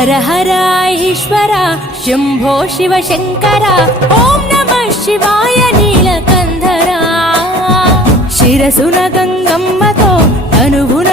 హర హర ఈశ్వర శంభో శివ శంకర ఓం నమః శివాయ నీలకంధర శిరసున గంగమ్మతో తనువున